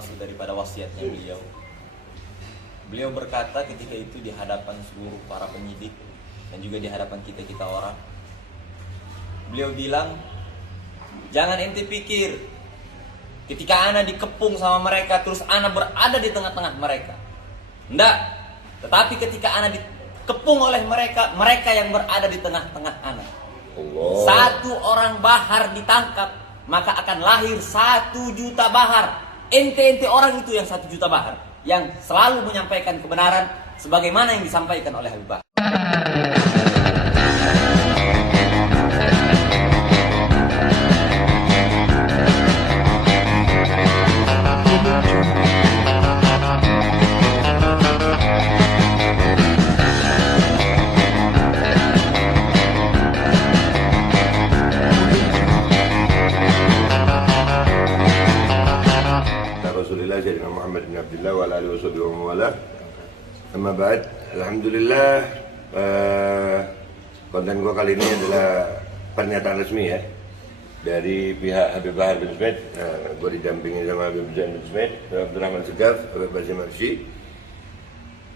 termasuk daripada wasiatnya beliau. Beliau berkata ketika itu di hadapan seluruh para penyidik dan juga di hadapan kita orang. Beliau bilang, jangan ente pikir ketika ana dikepung sama mereka terus ana berada di tengah-tengah mereka. Ndak. Tetapi ketika ana dikepung oleh mereka, mereka yang berada di tengah-tengah ana. Allah. Satu orang bahar ditangkap, maka akan lahir 1 juta bahar. Ente orang itu yang 1 juta bahar, yang selalu menyampaikan kebenaran sebagaimana yang disampaikan oleh Habib Bahar. Rasulullah Sayyidina Muhammad bin Abdullah wa alihi washabihi wa mawalah. Amma ba'd. Alhamdulillah, konten gua kali ini adalah pernyataan resmi ya dari pihak Habib Bahar bin Smith. Gua didampingi sama Habib Zain bin Smith, Abdurrahman Segaf, Habib Basim Arsy.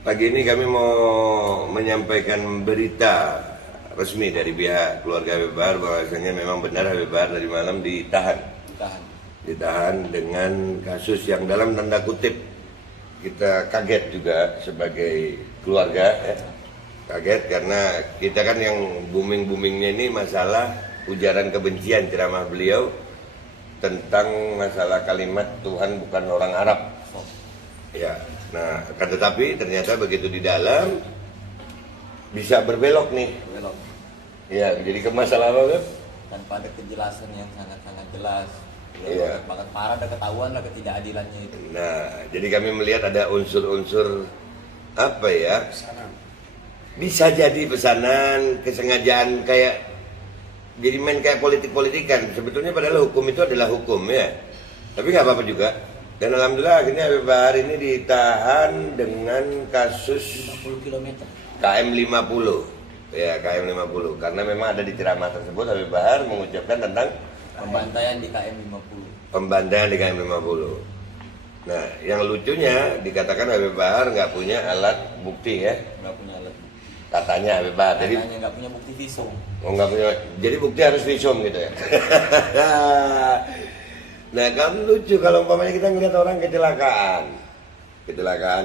Pagi ini kami mau menyampaikan berita resmi dari pihak keluarga Habib Bahar bahwasanya memang benar Habib Bahar tadi malam ditahan dengan kasus yang dalam tanda kutip kita kaget juga sebagai keluarga ya. Kaget karena kita kan yang boomingnya ini masalah ujaran kebencian ceramah beliau tentang masalah kalimat Tuhan bukan orang Arab ya. Nah kan tetapi ternyata begitu di dalam bisa berbelok nih ya, jadi ke masalah apa kan? Tanpa ada kejelasan yang sangat-sangat jelas. Iya. Banget parah, ada ketahuan lah ketidakadilannya itu. Nah, jadi kami melihat ada unsur-unsur apa ya? Bisa jadi pesanan, kesengajaan kayak jadi main kayak politik-politikan. Sebetulnya padahal hukum itu adalah hukum ya. Tapi nggak apa-apa juga. Dan alhamdulillah akhirnya Habib Bahar ini ditahan dengan kasus 50 km. KM 50. Ya, KM 50. Karena memang ada di ceramah tersebut Habib Bahar mengucapkan tentang pembantaian di KM 50. Pembantaian di KM 50. Nah, yang lucunya dikatakan Habib Bahar nggak punya alat bukti ya. Nggak punya alat bukti. Katanya Habib Bahar. Jadi Katanya nggak punya bukti visum. oh nggak punya. Jadi bukti harus visum gitu ya. Nah, kan lucu kalau umpamanya kita ngeliat orang kecelakaan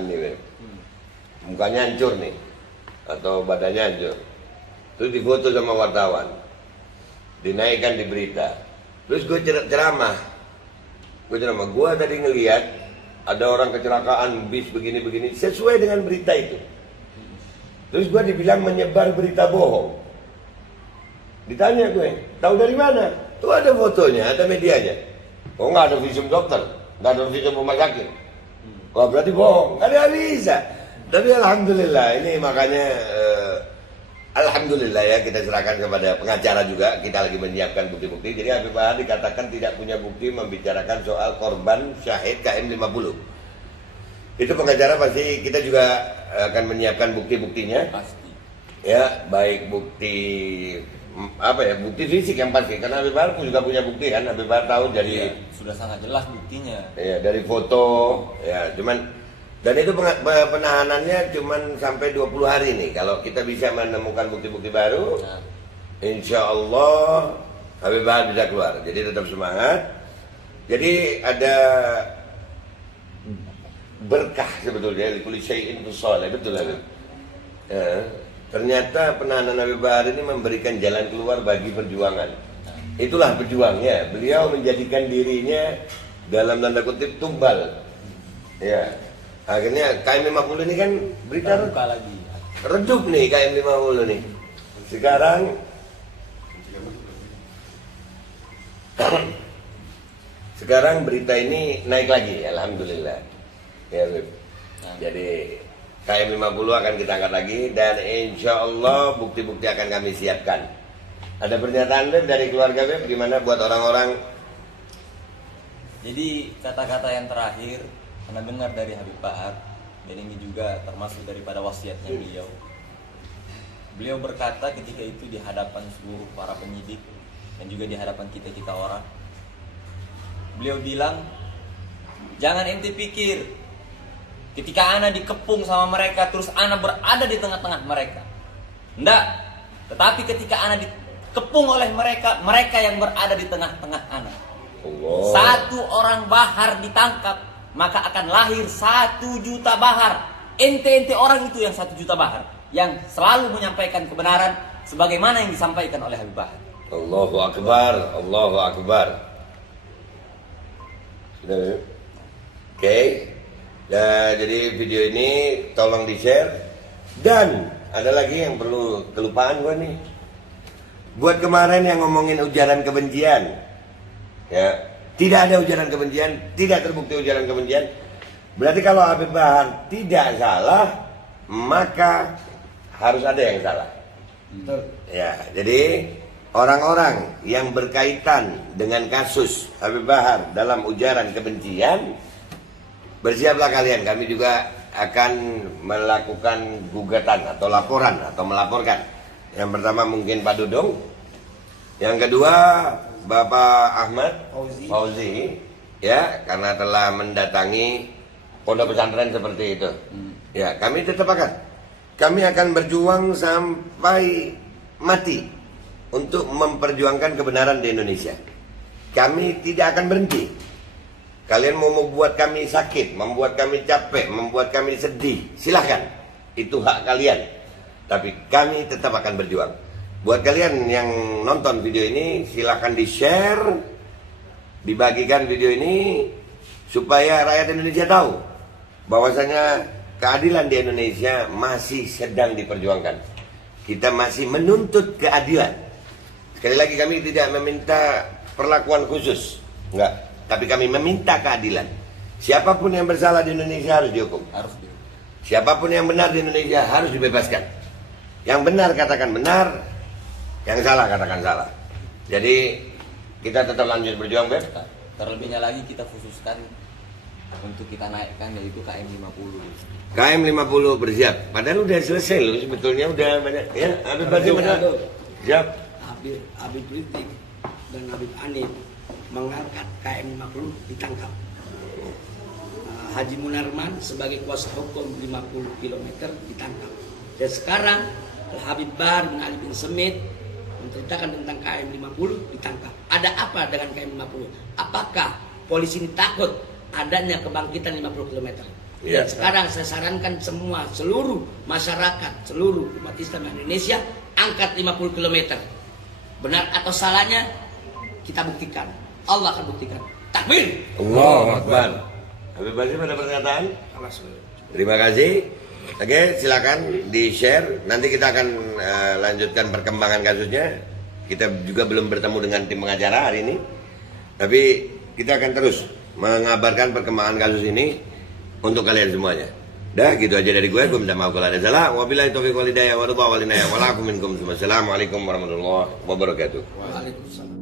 nih, mukanya hancur nih, atau badannya hancur, terus difoto sama wartawan, dinaikkan di berita. Terus gue ceramah, gue tadi ngeliat ada orang kecelakaan bis begini-begini, sesuai dengan berita itu. Terus gue dibilang menyebar berita bohong. Ditanya gue, tahu dari mana? Tuh ada fotonya, ada medianya. Oh nggak ada visum dokter, nggak ada visum rumah sakit. Wah berarti bohong, nggak bisa. Tapi alhamdulillah ini makanya alhamdulillah ya kita serahkan kepada pengacara juga, kita lagi menyiapkan bukti-bukti. Jadi Habib Bahar dikatakan tidak punya bukti membicarakan soal korban syahid KM 50. Itu pengacara pasti kita juga akan menyiapkan bukti-buktinya. Pasti. Ya, baik bukti apa ya, bukti fisik yang pasti. Karena Habib Bahar juga punya bukti kan, Habib Bahar tahu dari sudah sangat jelas buktinya. Ya, dari foto, ya cuman dan itu penahanannya cuman sampai 20 hari nih. Kalau kita bisa menemukan bukti-bukti baru, insya Allah Habib Bahar bisa keluar. Jadi tetap semangat. Jadi ada berkah sebetulnya, likulli syai'in sholih, betul Habib. Ya, ternyata penahanan Habib Bahar ini memberikan jalan keluar bagi perjuangan. Itulah pejuangnya. Beliau menjadikan dirinya dalam tanda kutip tumbal. Ya. Akhirnya KM 50 ini kan berita Terbuka lagi. redup nih KM 50 nih. Sekarang berita ini naik lagi, alhamdulillah. Ya, Beb. Jadi KM 50 akan kita angkat lagi dan insya Allah bukti-bukti akan kami siapkan. Ada pernyataan Beb dari keluarga Beb gimana buat orang-orang? Jadi kata-kata yang terakhir pernah dengar dari Habib Bahar, dan ini juga termasuk daripada wasiatnya beliau. Beliau berkata ketika itu di hadapan seluruh para penyidik dan juga di hadapan kita orang. Beliau bilang, Jangan ente pikir ketika ana dikepung sama mereka terus ana berada di tengah-tengah mereka. Ndak. Tetapi ketika ana dikepung oleh mereka, mereka yang berada di tengah-tengah ana. Allah. Satu orang bahar ditangkap, maka akan lahir 1 juta bahar. Ente orang itu yang 1 juta bahar, yang selalu menyampaikan kebenaran sebagaimana yang disampaikan oleh Habib Bahar. Allahu Akbar, Allahu Akbar. Sudah. Oke. Ya, jadi video ini tolong di-share. Dan ada lagi yang perlu kelupaan gua nih. Buat kemarin yang ngomongin ujaran kebencian. Ya, tidak ada ujaran kebencian, tidak terbukti ujaran kebencian. Berarti kalau Habib Bahar tidak salah, maka harus ada yang salah. Betul. Ya, jadi orang-orang yang berkaitan dengan kasus Habib Bahar dalam ujaran kebencian, bersiaplah kalian. Kami juga akan melakukan gugatan atau laporan atau melaporkan. Yang pertama mungkin Pak Dudung, yang kedua Bapak Ahmad Fauzi, ya, karena telah mendatangi pondok pesantren seperti itu. Ya, kami tetap kami akan berjuang sampai mati untuk memperjuangkan kebenaran di Indonesia. Kami tidak akan berhenti. Kalian mau membuat kami sakit, membuat kami capek, membuat kami sedih, silahkan. Itu hak kalian. Tapi kami tetap akan berjuang. Buat kalian yang nonton video ini, silahkan di-share, dibagikan video ini, supaya rakyat Indonesia tahu bahwasanya keadilan di Indonesia masih sedang diperjuangkan. Kita masih menuntut keadilan. Sekali lagi, kami tidak meminta perlakuan khusus, enggak. Tapi kami meminta keadilan. Siapapun yang bersalah di Indonesia harus dihukum. Harus dia. Siapapun yang benar di Indonesia harus dibebaskan. Yang benar katakan benar, yang salah katakan salah. Jadi kita tetap lanjut berjuang, Beb. Terlebihnya lagi kita khususkan untuk kita naikkan yaitu KM 50. KM 50 bersiap. Padahal udah selesai loh, sebetulnya udah banyak. Ya, Habib Basri benar. Siap. Habib Rizik dan Habib Anif mengangkat KM 50 ditangkap. Haji Munarman sebagai kuasa hukum 50 km ditangkap. Dan sekarang Habib Bahar bin Ali bin Smith menceritakan tentang KM 50 ditangkap. Ada apa dengan KM 50? Apakah polisi ini takut adanya kebangkitan 50 km? Ya. Dan sekarang saya sarankan semua, seluruh masyarakat, seluruh umat Islam Indonesia angkat 50 km. Benar atau salahnya kita buktikan. Allah akan buktikan. Takbir. Allahu Akbar. Habib Basri ada pernyataan? Terima kasih. Oke, silakan di-share. Nanti kita akan lanjutkan perkembangan kasusnya. Kita juga belum bertemu dengan tim pengacara hari ini. Tapi kita akan terus mengabarkan perkembangan kasus ini untuk kalian semuanya. Dah, gitu aja dari gue minta maaf kalau ada salah. Wabillahi taufiq wal hidayah wa ridha wal inayah. Assalamualaikum warahmatullahi wabarakatuh. Waalaikumsalam.